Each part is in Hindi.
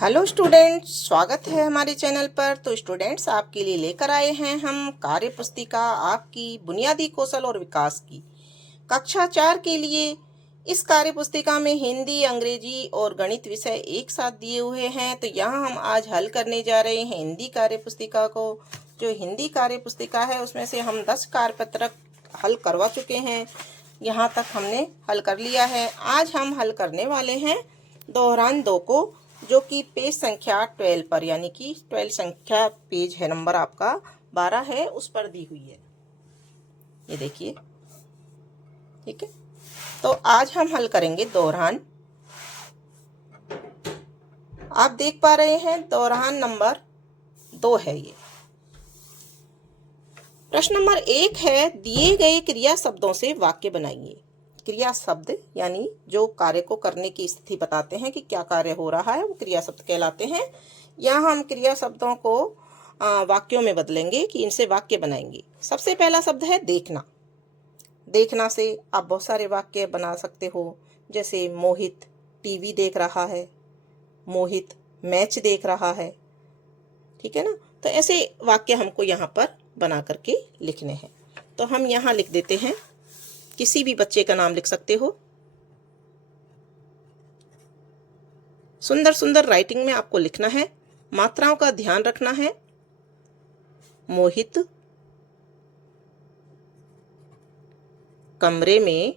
हेलो स्टूडेंट्स, स्वागत है हमारे चैनल पर। तो स्टूडेंट्स, आपके लिए लेकर आए हैं हम कार्य पुस्तिका आपकी बुनियादी कौशल और विकास की कक्षा 4 के लिए। इस कार्य पुस्तिका में हिंदी, अंग्रेजी और गणित विषय एक साथ दिए हुए हैं। तो यहाँ हम आज हल करने जा रहे हैं हिंदी कार्य पुस्तिका को। जो हिंदी कार्य पुस्तिका है उसमें से हम 10 कार्यपत्रक हल करवा चुके हैं। यहाँ तक हमने हल कर लिया है। आज हम हल करने वाले हैं दोहरान 2 को, जो कि पेज संख्या 12 पर, यानी कि 12 संख्या पेज है, नंबर आपका 12 है, उस पर दी हुई है। ये देखिए, ठीक है। तो आज हम हल करेंगे दोहरान। आप देख पा रहे हैं दोहरान नंबर 2 है ये। प्रश्न नंबर 1 है, दिए गए क्रिया शब्दों से वाक्य बनाइए। क्रिया शब्द यानी जो कार्य को करने की स्थिति बताते हैं कि क्या कार्य हो रहा है, वो क्रिया शब्द कहलाते हैं। यहाँ हम क्रिया शब्दों को वाक्यों में बदलेंगे कि इनसे वाक्य बनाएंगे। सबसे पहला शब्द है देखना। देखना से आप बहुत सारे वाक्य बना सकते हो, जैसे मोहित टीवी देख रहा है, मोहित मैच देख रहा है, ठीक है ना। तो ऐसे वाक्य हमको यहाँ पर बना करके लिखने हैं। तो हम यहाँ लिख देते हैं, किसी भी बच्चे का नाम लिख सकते हो। सुंदर सुंदर राइटिंग में आपको लिखना है, मात्राओं का ध्यान रखना है। मोहित कमरे में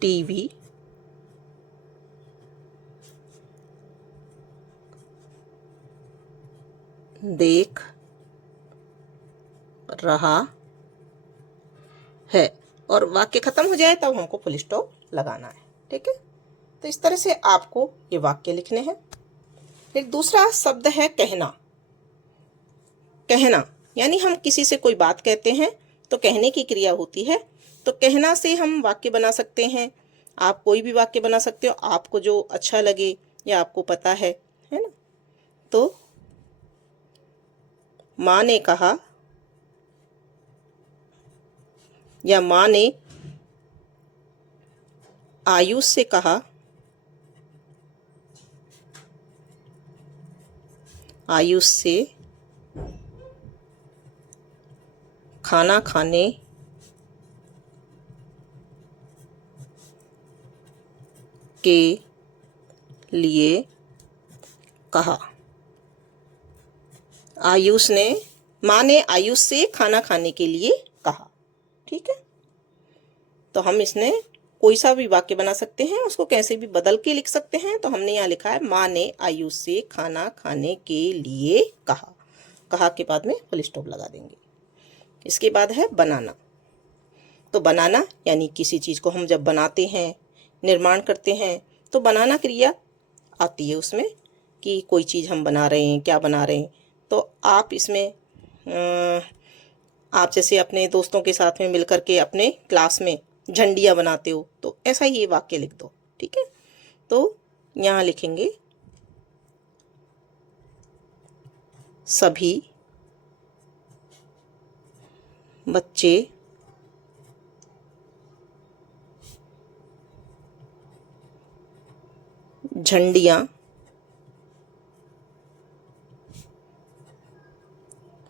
टीवी देख रहा है। और वाक्य खत्म हो जाए तब हमको फुल स्टॉप लगाना है, ठीक है। तो इस तरह से आपको ये वाक्य लिखने हैं। फिर दूसरा शब्द है कहना। कहना यानी हम किसी से कोई बात कहते हैं तो कहने की क्रिया होती है। तो कहना से हम वाक्य बना सकते हैं। आप कोई भी वाक्य बना सकते हो, आपको जो अच्छा लगे या आपको पता है ना। तो माँ ने कहा, या माँ ने आयुष से कहा, आयुष से खाना खाने के लिए कहा। माँ ने आयुष से खाना खाने के लिए कहा, ठीक है। तो हम इसने कोई सा भी वाक्य बना सकते हैं, उसको कैसे भी बदल के लिख सकते हैं। तो हमने यहाँ लिखा है, माँ ने आयुष से खाना खाने के लिए कहा। कहा के बाद में फुल स्टॉप लगा देंगे। इसके बाद है बनाना। तो बनाना यानी किसी चीज़ को हम जब बनाते हैं, निर्माण करते हैं, तो बनाना क्रिया आती है उसमें कि कोई चीज़ हम बना रहे हैं, क्या बना रहे हैं। तो आप इसमें आप जैसे अपने दोस्तों के साथ में मिलकर के अपने क्लास में झंडियाँ बनाते हो, तो ऐसा ही ये वाक्य लिख दो, ठीक है। तो यहाँ लिखेंगे, सभी बच्चे झंडियाँ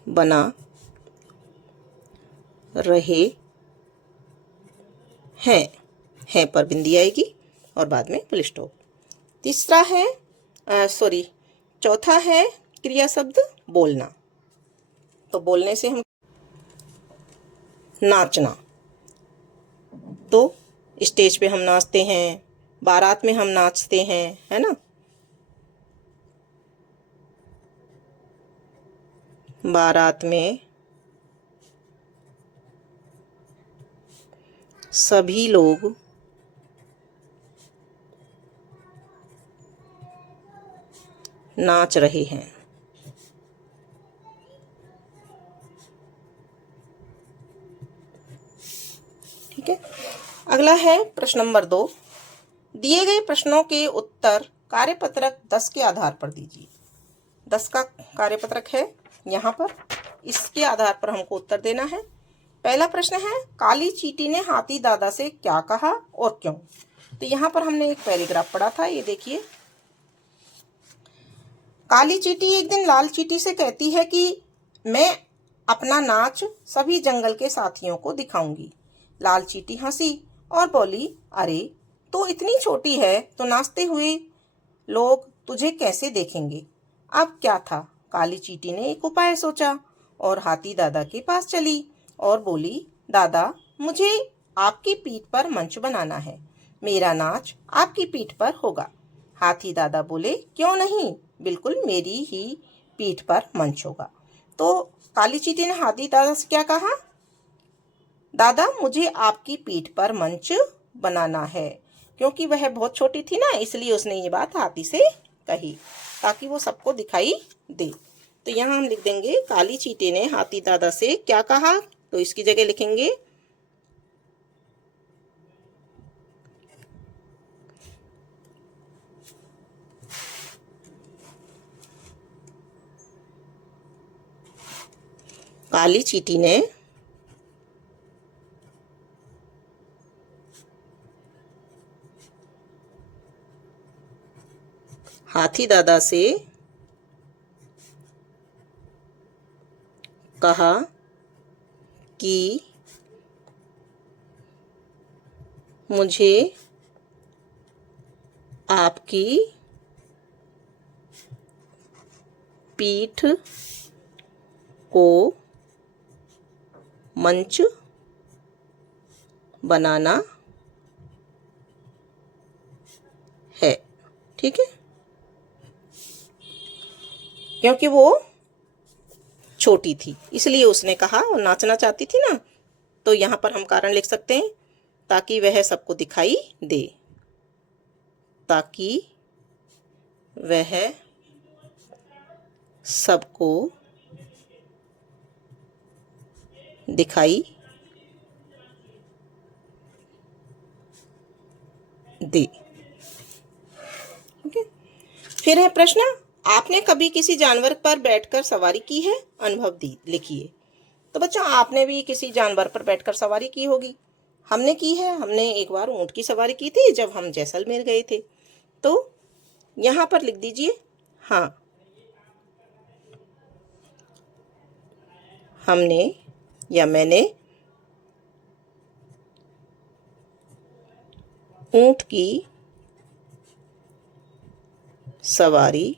बना रहे हैं पर बिंदी आएगी और बाद में फुल स्टॉप। तीसरा है चौथा है क्रिया शब्द बोलना। तो बोलने से हम नाचना। तो स्टेज पे हम नाचते हैं, बारात में हम नाचते हैं, है ना। बारात में सभी लोग नाच रहे हैं। ठीक है। अगला है प्रश्न नंबर 2। दिए गए प्रश्नों के उत्तर कार्यपत्रक 10 के आधार पर दीजिए। 10 का कार्यपत्रक है यहाँ पर, इसके आधार पर हमको उत्तर देना है। पहला प्रश्न है, काली चींटी ने हाथी दादा से क्या कहा और क्यों। तो यहाँ पर हमने एक पैराग्राफ पढ़ा था, ये देखिए। काली चींटी एक दिन लाल चींटी से कहती है कि मैं अपना नाच सभी जंगल के साथियों को दिखाऊंगी। लाल चींटी हंसी और बोली, अरे तो इतनी छोटी है तो नाचते हुए लोग तुझे कैसे देखेंगे। अब क्या था, काली चींटी ने एक उपाय सोचा और हाथी दादा के पास चली और बोली, दादा मुझे आपकी पीठ पर मंच बनाना है, मेरा नाच आपकी पीठ पर होगा। हाथी दादा बोले, क्यों नहीं, बिल्कुल मेरी ही पीठ पर मंच होगा। तो काली चींटी ने हाथी दादा से क्या कहा, दादा मुझे आपकी पीठ पर मंच बनाना है। क्योंकि वह बहुत छोटी थी ना, इसलिए उसने ये बात हाथी से कही ताकि वो सबको दिखाई दे। तो यहाँ हम लिख देंगे, काली चींटी ने हाथी दादा से क्या कहा, तो इसकी जगह लिखेंगे काली चींटी ने हाथी दादा से कहा कि मुझे आपकी पीठ को मंच बनाना है। ठीक है, क्योंकि वो छोटी थी इसलिए उसने कहा, और नाचना चाहती थी ना, तो यहाँ पर हम कारण लिख सकते हैं, ताकि वह सबको दिखाई दे, ताकि वह सबको दिखाई दे। ओके, फिर है प्रश्न, आपने कभी किसी जानवर पर बैठकर सवारी की है, अनुभव लिखिए। तो बच्चों, आपने भी किसी जानवर पर बैठकर सवारी की होगी। हमने की है, हमने एक बार ऊंट की सवारी की थी जब हम जैसलमेर गए थे। तो यहाँ पर लिख दीजिए, हाँ हमने या मैंने ऊंट की सवारी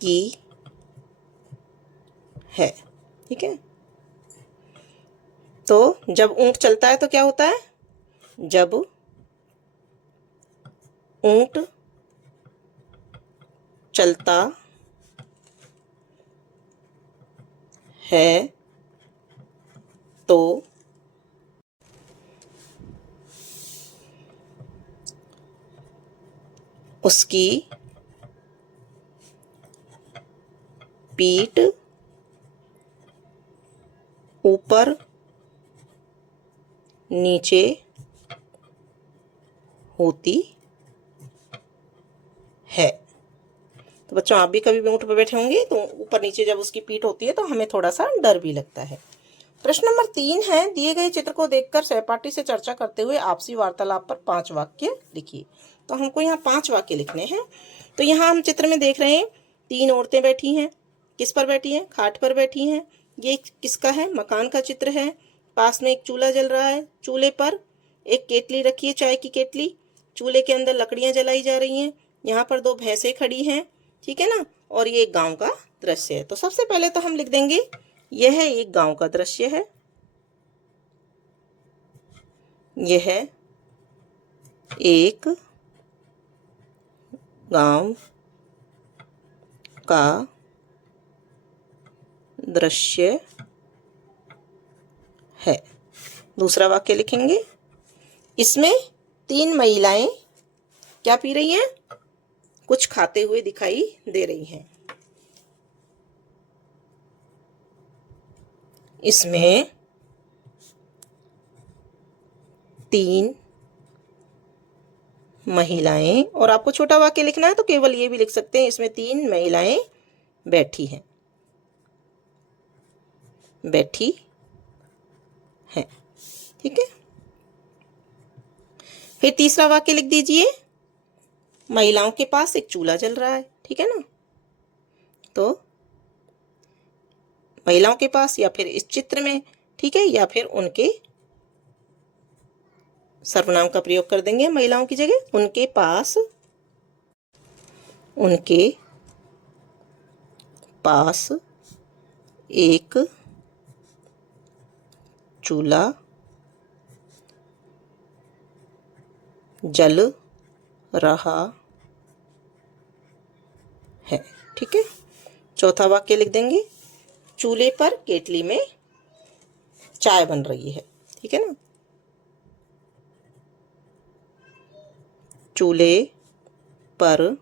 की है। ठीक है, तो जब ऊंट चलता है तो क्या होता है, जब ऊंट चलता है तो उसकी पीठ ऊपर नीचे होती है। तो बच्चों, आप भी कभी भी ऊंट पर बैठे होंगे तो ऊपर नीचे जब उसकी पीठ होती है तो हमें थोड़ा सा डर भी लगता है। प्रश्न नंबर 3 है, दिए गए चित्र को देखकर सहपाठी से चर्चा करते हुए आपसी वार्तालाप पर 5 वाक्य लिखिए। तो हमको यहाँ 5 वाक्य लिखने हैं। तो यहाँ हम चित्र में देख रहे हैं 3 औरतें बैठी हैं। किस पर बैठी हैं, खाट पर बैठी हैं। ये किसका है, मकान का चित्र है। पास में एक चूल्हा जल रहा है, चूल्हे पर एक केतली रखी है, चाय की केतली। चूल्हे के अंदर लकड़ियां जलाई जा रही हैं। यहाँ पर 2 भैंसें खड़ी हैं, ठीक है ना, और ये एक गांव का दृश्य है। तो सबसे पहले तो हम लिख देंगे, यह एक गांव का दृश्य है। यह एक गांव का दृश्य है। दूसरा वाक्य लिखेंगे, इसमें 3 महिलाएं क्या पी रही हैं, कुछ खाते हुए दिखाई दे रही हैं। इसमें 3 महिलाएं, और आपको छोटा वाक्य लिखना है तो केवल ये भी लिख सकते हैं, इसमें 3 महिलाएं बैठी हैं। बैठी हैं। ठीक है, फिर तीसरा वाक्य लिख दीजिए, महिलाओं के पास एक चूल्हा जल रहा है। ठीक है ना, तो महिलाओं के पास या फिर इस चित्र में, ठीक है, या फिर उनके सर्वनाम का प्रयोग कर देंगे महिलाओं की जगह। उनके पास एक चूल्हा जल रहा है। ठीक है, चौथा वाक्य लिख देंगे, चूल्हे पर केतली में चाय बन रही है। ठीक है ना, चूल्हे पर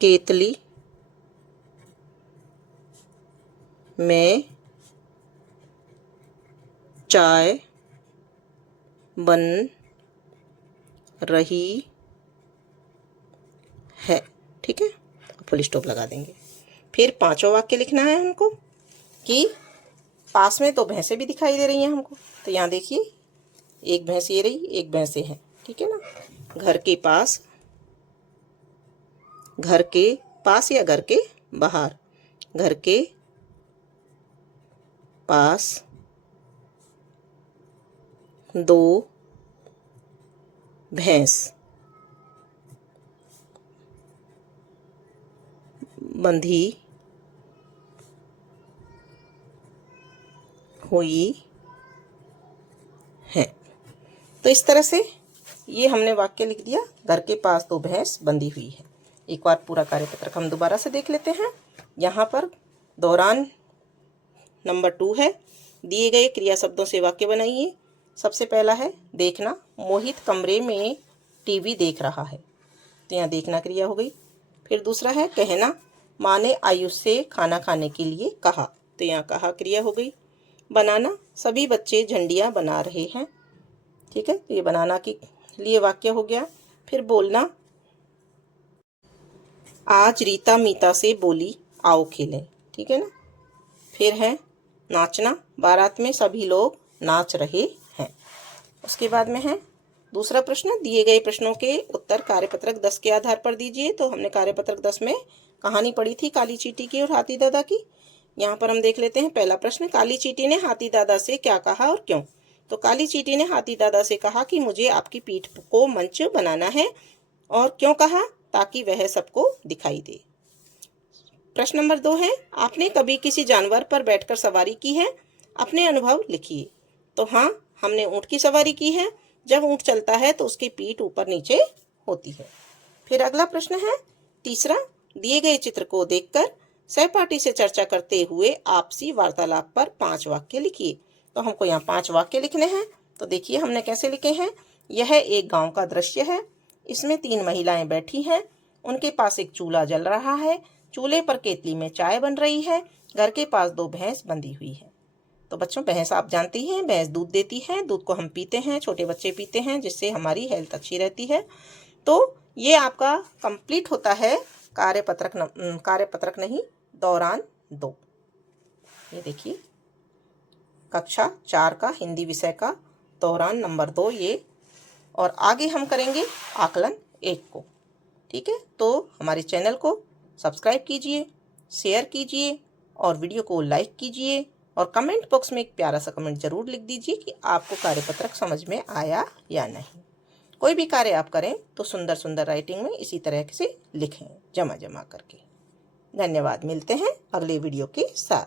केतली में चाय बन रही है। ठीक है, फुल स्टॉप लगा देंगे। फिर पांचवा वाक्य लिखना है हमको कि पास में दो भैंसें भी दिखाई दे रही हैं हमको। तो यहाँ देखिए, एक भैंस ये रही, एक भैंसे हैं। ठीक है ना, घर के पास या घर के बाहर, घर के पास दो भैंस बंधी हुई है। तो इस तरह से ये हमने वाक्य लिख दिया, घर के पास दो भैंस बंधी हुई है। एक बार पूरा कार्यपत्रक हम दोबारा से देख लेते हैं। यहाँ पर दौरान नंबर 2 है, दिए गए क्रिया शब्दों से वाक्य बनाइए। सबसे पहला है देखना, मोहित कमरे में टीवी देख रहा है। तो यहाँ देखना क्रिया हो गई। फिर दूसरा है कहना, माँ ने आयुष से खाना खाने के लिए कहा। तो यहाँ कहा क्रिया हो गई। बनाना, सभी बच्चे झंडियाँ बना रहे हैं। ठीक है, तो ये बनाना के लिए वाक्य हो गया। फिर बोलना, आज रीता मीता से बोली आओ खेलें। ठीक है ना। फिर है नाचना, बारात में सभी लोग नाच रहे हैं। उसके बाद में है दूसरा प्रश्न, दिए गए प्रश्नों के उत्तर कार्यपत्रक 10 के आधार पर दीजिए। तो हमने कार्यपत्रक 10 में कहानी पढ़ी थी काली चींटी की और हाथी दादा की। यहाँ पर हम देख लेते हैं पहला प्रश्न, काली चींटी ने हाथी दादा से क्या कहा और क्यों। तो काली चींटी ने हाथी दादा से कहा कि मुझे आपकी पीठ को मंच बनाना है। और क्यों कहा, ताकि वह सबको दिखाई दे। प्रश्न नंबर 2 है, आपने कभी किसी जानवर पर बैठकर सवारी की है, अपने अनुभव लिखिए। तो हाँ, हमने ऊँट की सवारी की है। जब ऊँट चलता है तो उसकी पीठ ऊपर नीचे होती है। फिर अगला प्रश्न है तीसरा, दिए गए चित्र को देखकर सहपाठी से चर्चा करते हुए आपसी वार्तालाप पर 5 वाक्य लिखिए। तो हमको यहाँ 5 वाक्य लिखने हैं। तो देखिए हमने कैसे लिखे हैं। यह एक गांव का दृश्य है, इसमें 3 महिलाएं बैठी हैं, उनके पास एक चूल्हा जल रहा है, चूल्हे पर केतली में चाय बन रही है, घर के पास 2 भैंस बंधी हुई है। तो बच्चों, भैंस आप जानते ही हैं, भैंस दूध देती है, दूध को हम पीते हैं, छोटे बच्चे पीते हैं, जिससे हमारी हेल्थ अच्छी रहती है। तो ये आपका कंप्लीट होता है कार्यपत्रक नहीं, दौरान 2। ये देखिए कक्षा 4 का हिंदी विषय का दौरान नंबर 2 ये। और आगे हम करेंगे आकलन 1 को। ठीक है, तो हमारे चैनल को सब्सक्राइब कीजिए, शेयर कीजिए और वीडियो को लाइक कीजिए। और कमेंट बॉक्स में एक प्यारा सा कमेंट जरूर लिख दीजिए कि आपको कार्यपत्रक समझ में आया या नहीं। कोई भी कार्य आप करें तो सुंदर सुंदर राइटिंग में इसी तरह से लिखें, जमा करके। धन्यवाद, मिलते हैं अगले वीडियो के साथ।